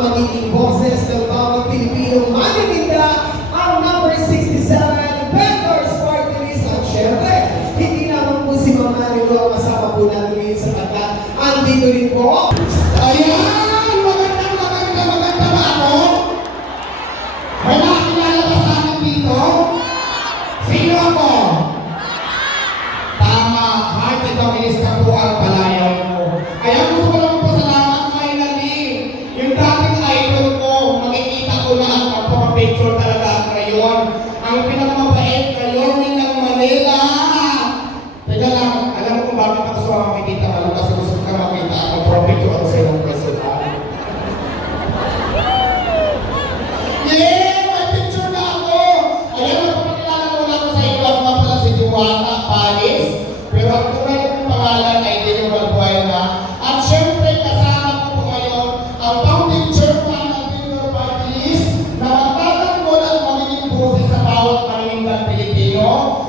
Magiging boses ng bawat Pilipinong manininda ang number 67 Vendors Party List. At syempre, hindi naman po si Ma'am Marilo ang kasama po natin ngayon sa tagat. Andito rin po. Ayan! Maganda ba ako? May nakakilala ba sa akin dito? Sino ako? Tama, heart ito ilista po ang palayaw mo. Kaya gusto ko lang po salamat finally. Yung dating idol ko, makikita ko na ang pagpapapicture talaga ngayon. Ang pinakamabait ngayon ng Manila. Teka lang, alam mo kung bakit ako sa makikita ka lang kasi gusto ka makita ang pagpapapicture ako sa iyong personal. Yeah! May picture na ako! Ayan, magpapakilala ko lang sa inyo. Ako nga pala si Diwata Paris. Pero ang tunay kong pangalan ay Dino Balbuena. At syempre, kasama ko po ngayon ang founding chairman ng Vendor Party List na magtatanggol at magiging boses sa bawat maninindang Pilipino.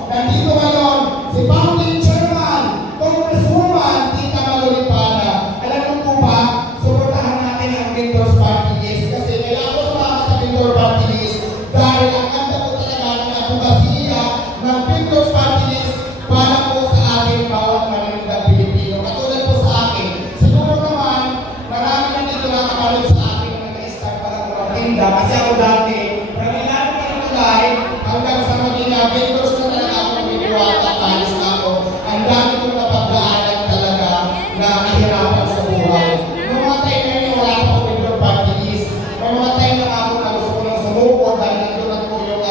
Nandito ngayon si founding chairman, Congresswoman Tita Malolipana. Alam mo po ba, suportahan natin ang Vendors Party List kasi kaya ako sumama sa Vendor Party List dahil ang ganda po talaga ng advokasya ng Vendors Party List para po sa ating bawat maninindang Pilipino. Katulad po sa akin, siguro naman marami na dito nakakalit sa akin na nag-start para magtinda kasi ako dati, nangilala pa ng tulay hanggang sa maging vendors na talaga ako ng Diwata Paris na ako. Ang dami kong napagdaanan talaga na kahirapan sa buhay. Noong mga time na yun, wala pa ako Vendor Party List. May mga time na ako na gusto ko ng sumuko dahil nagdunat ko yung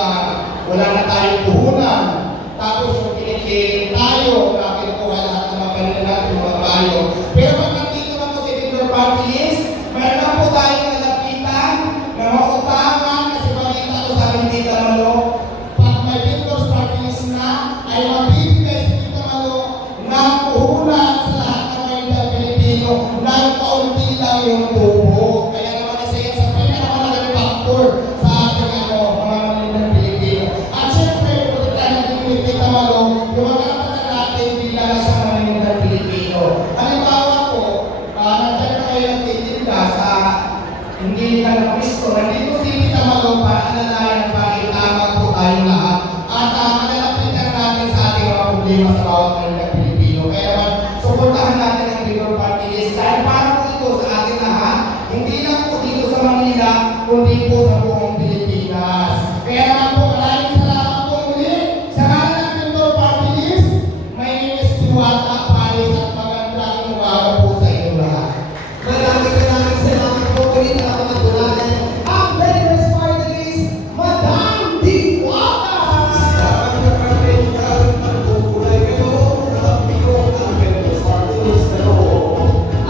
wala na tayong puhunan. Tapos yung kinikiling tayo, bakit ko lahat ng mga kanila natin mga tayo. Pero pag nandito na po si Vendor Party List, meron na po tayong nalapitan na mautangan kasi balita ko sa akin Tita Malo. Pag may Vendors Party List na, ay mabibigay si Tita Malo ng puhunan sa lahat ng mga Pilipino ng kaunti lang yung tubo. Kaya naman isa yan sa pinakamalaking factor sa ating mga maninindang Pilipino. At syempre, protektahan natin yung Tita Malo, yung mga kapatid natin bilang sa maninindang Pilipino. Halimbawa po, nandiyan na kayo nagtitinda sa hindi ka ng Kristo. Nandito si Tita Malo para alalayan para itama po tayong lahat. At malalapitan natin sa ating mga problema sa bawat maninindang Pilipino. Kaya naman, suportahan natin ang Vendor Party List dahil para po ito sa ating lahat, hindi lang po dito sa Manila, kundi po sa buong Pilipinas. Kaya naman po, maraming salamat po muli sa ngalan ng Vendor Party List. May name is Diwata Paris at magandang umaga po sa inyo lahat. Maraming salamat po ulit na kapatulanan ang Vendors Party List, Madam Diwata!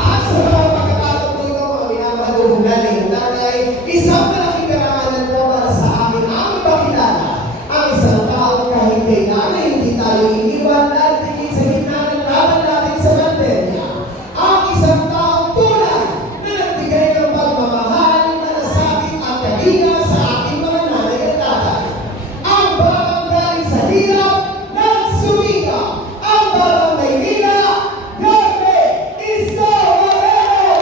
At sa mga pagkatapos po ito, mga minamahal ko galing ng nanay, isang malaking karangalan po para sa akin ang ipakilala ang isang tao kahit kailan ay hindi tayo iniwan at tingin sa gitna ng laban natin sa pandemya. Ang isang taong tunay na nagbigay ng pagmamahal na nasabit at kalinga sa aking mga nanay at tatay. Ang batang galing sa hirap ng sumika. Ang batang Maynila, Yorme Isko Moreno!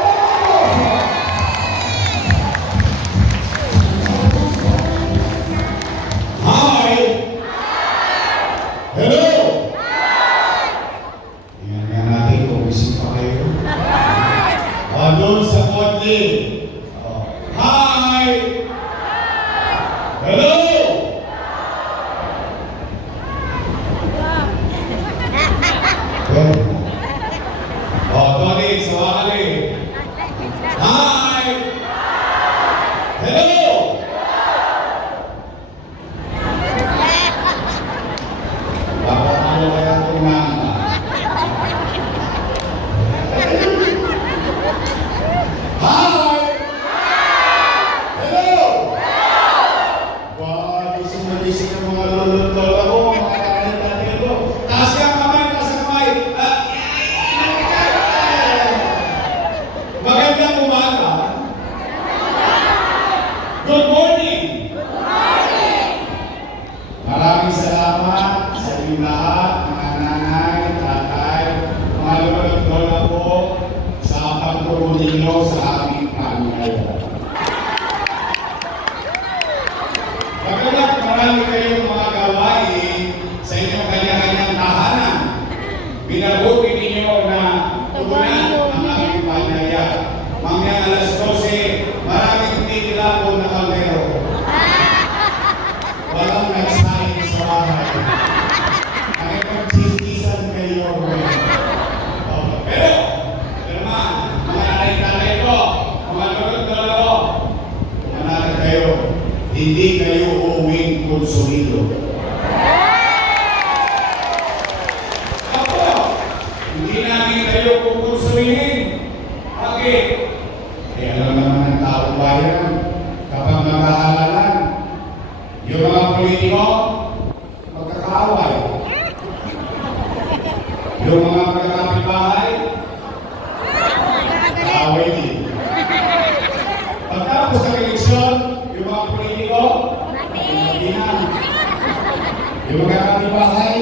hindi kayo uuwing konsumido. Ako, hindi namin kayo kukonsumihin. Bakit? Eh, alam naman ng taong bayan, kapag magkahalalan, yung mga politiko, magkakaaway. Yung mga magkakapitbahay, kaaway din. Pagkatapos ng eleksyon, yung mga politiko, hindi na. Yung mga kapitbahay,